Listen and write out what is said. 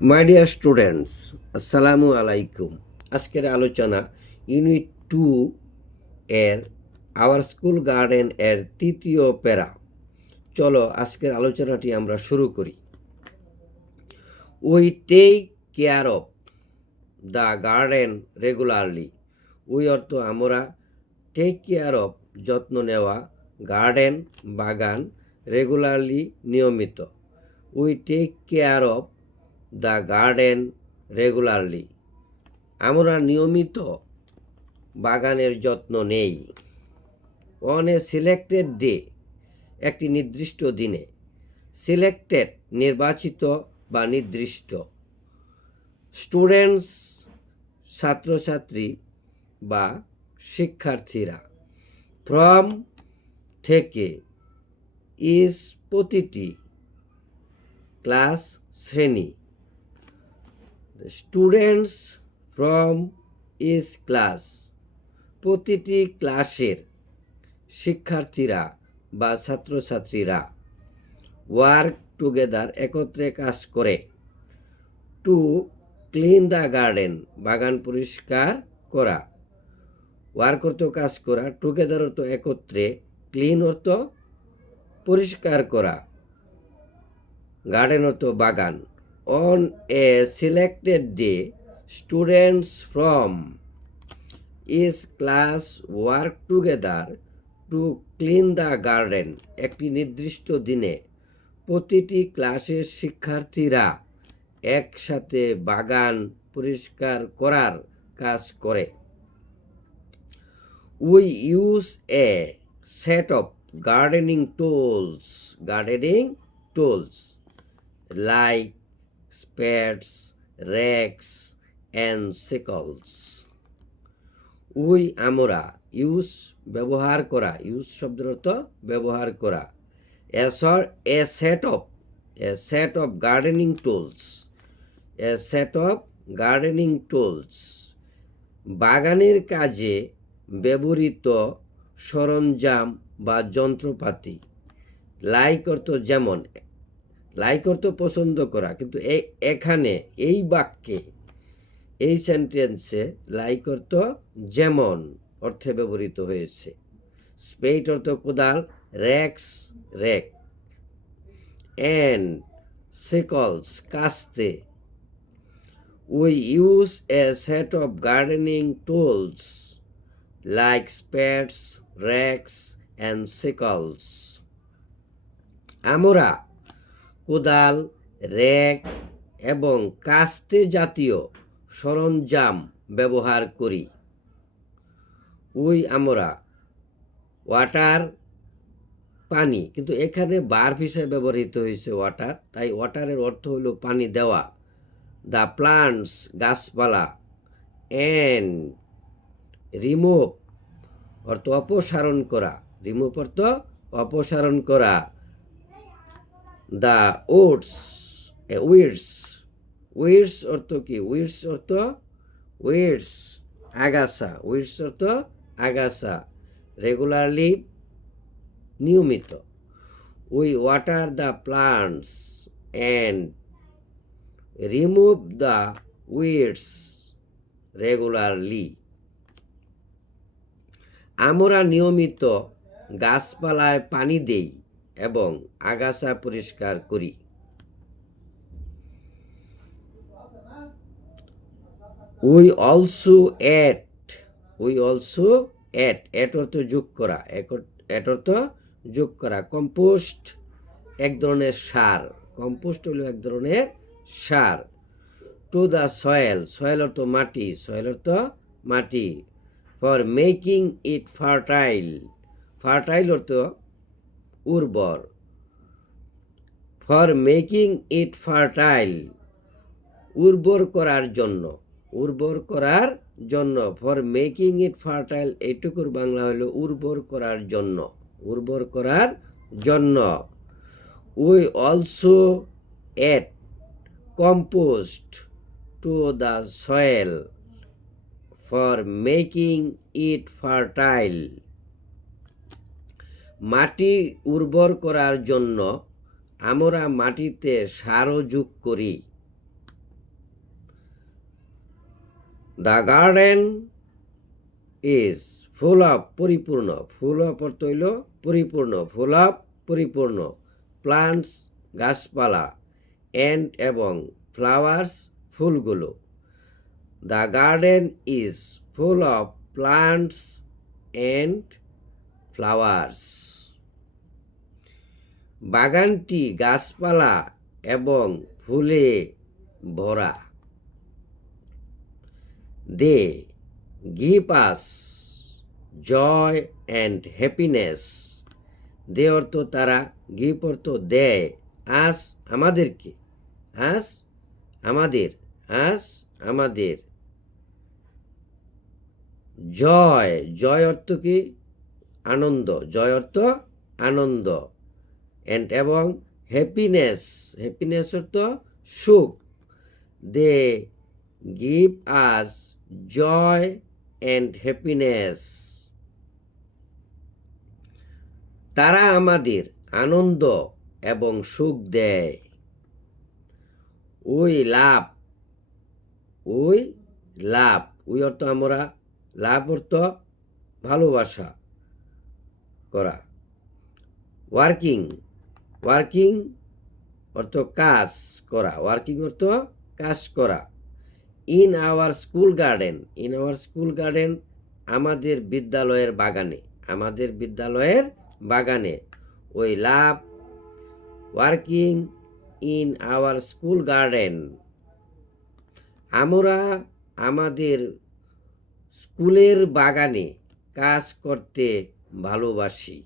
My dear students, আসসালামু আলাইকুম। আজকের আলোচনা ইউনিট 2 এর আওয়ার স্কুল গার্ডেন এর তৃতীয় প্যারা। চলো আজকের আলোচনাটি আমরা শুরু করি। We take care of the garden regularly. We অর্থ আমরা, টেক কেয়ার অফ যত্ন নেওয়া, গার্ডেন বাগান, রেগুলারলি নিয়মিত। We take care of the garden regularly. আমরা নিয়মিত বাগানের যত্ন নেই। অন এ সিলেক্টেড ডে, একটি নির্দিষ্ট দিনে। সিলেক্টেড নির্বাচিত বা নির্দিষ্ট। স্টুডেন্টস ছাত্রছাত্রী বা শিক্ষার্থীরা। ফ্রম থেকে। ইজ প্রতিটি। ক্লাস শ্রেণী। স্টুডেন্টস ফ্রম ইজ ক্লাস, প্রতিটি ক্লাসের শিক্ষার্থীরা বা ছাত্রছাত্রীরা। ওয়ার্ক টুগেদার, একত্রে কাজ করে। টু ক্লিন দ্য গার্ডেন, বাগান পরিষ্কার করা। ওয়ার্ক অর্থ কাজ করা, টুগেদার অর্থ একত্রে, ক্লিন অর্থ পরিষ্কার করা, গার্ডেন অর্থ বাগান। On a selected day, students from each class work together to clean the garden. একটি নির্দিষ্ট দিনে প্রতিটি ক্লাসের শিক্ষার্থীরা একসাথে বাগান পরিষ্কার করার কাজ করে। We use a set of gardening tools like spades, rakes, and sickles. We আমরা, ইউজ ব্যবহার করা, ইউজ শব্দের অর্থ ব্যবহার করা। এ সেট অফ গার্ডেনিং টুলস, বাগানের কাজে ব্যবহৃত সরঞ্জাম বা যন্ত্রপাতি। লাইক অর্থ যেমন, লাইক অর্থ পছন্দ করা, কিন্তু এখানে এই বাক্যে, এই সেন্টেন্সে লাইক অর্থ যেমন অর্থে ব্যবহৃত হয়েছে। স্পেড অর্থ কোদাল, রেক, অ্যান্ড সিকলস কাস্তে। We use a set of gardening tools like spades, rakes, and sickles. আমরা কোদাল, রেক এবং কাস্তে জাতীয় সরঞ্জাম ব্যবহার করি। উই আমরা, ওয়াটার পানি, কিন্তু এখানে ভার্ব হিসেবে ব্যবহৃত হয়েছে ওয়াটার, তাই ওয়াটারের অর্থ হলো পানি দেওয়া। দ্য প্লান্টস গাছপালা, অ্যান্ড রিমুভ অর্থ অপসারণ করা, রিমুভ অর্থ অপসারণ করা। দ্য উইডস অর্থ কি? উইডস অর্থ আগাছা, উইডস অর্থ আগাছা। রেগুলারলি নিয়মিত। We water the plants and remove the weeds regularly. আমরা নিয়মিত গাছপালায় পানি দেই এবং আগাছা পরিষ্কার করি। উই অলসো এট অর্থ যোগ করা, কম্পোস্ট এক ধরনের সার, কম্পোস্ট হলো এক ধরনের সার। টু দ্য সয়েল অর্থ মাটি, ফর মেকিং ইট ফার্টাইল অর্থ উর্বর, উর্বর করার জন্য, ফর মেকিং ইট ফার্টাইল এইটুকুর বাংলা হলো উর্বর করার জন্য। We also add compost to the soil for making it fertile. মাটি উর্বর করার জন্য আমরা মাটিতে সারও যোগ করি। The garden is full of পরিপূর্ণ, ফুল অফ অর্থ হইল পরিপূর্ণ, ফুল অফ পরিপূর্ণ, প্লান্টস গাছপালা, অ্যান্ড এবং ফ্লাওয়ার্স ফুলগুলো। The garden is full of plants and flowers. বাগানটি গাছপালা এবং ফুলে ভরা। They give us joy and happiness. They অর্থ তারা, গিভ অর্থ দেয়, আস আমাদেরকে, আস আমাদের, আস আমাদের, জয়, জয় অর্থ কি আনন্দ, জয় অর্থ আনন্দ, অ্যান্ড এবং হ্যাপিনেস, হ্যাপিনেস অর্থ সুখ। They give us joy and happiness. তারা আমাদের আনন্দ এবং সুখ দেয়। We love, we love, we অর্থ আমরা, লাভ অর্থ ভালোবাসা করা। ওয়ার্কিং, ওয়ার্কিং অর্থ কাজ করা, ওয়ার্কিং অর্থ কাজ করা। In our school garden, in our school garden আমাদের বিদ্যালয়ের বাগানে, আমাদের বিদ্যালয়ের বাগানে। We love working in our school garden, আমরা আমাদের স্কুলের বাগানে কাজ করতে ভালোবাসি।